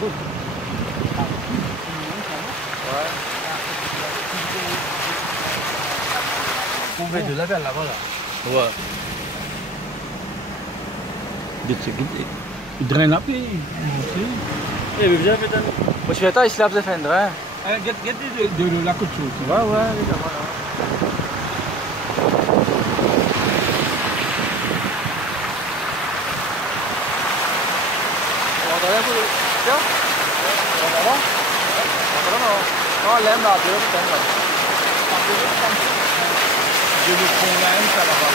Ouais. On met de la belle là-bas là. Ouais. Iedereen heb je. Eh, mais viens, viens. Moi, je suis là, il se lave de fendre, hein. Get de la côte chaude. Ouais, ouais, voilà. On va un peu de... Tiens. On va voir. On va voir. Non, l'aime là, deux, c'est là. Je le prends là, ça là-bas.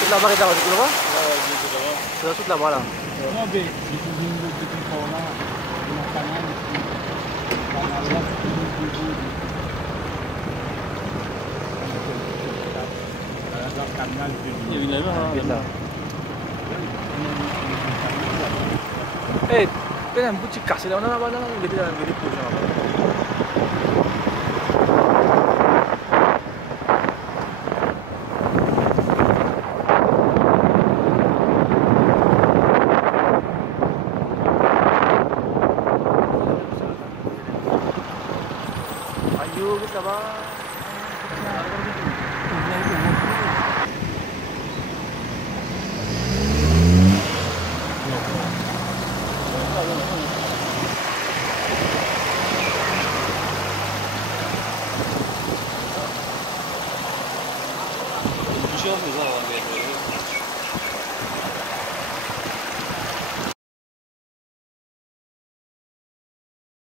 Toute la barre est là-bas, tu peux le voir? C'est toute là-bas là. Non, mais il faut une petite fois là. Il y a un canal ici. Canal là, Il y a une là. Eh, t'as un bout de casse là, on a là-bas, là, il était là, il était pour là-bas. Ayo, kita bah.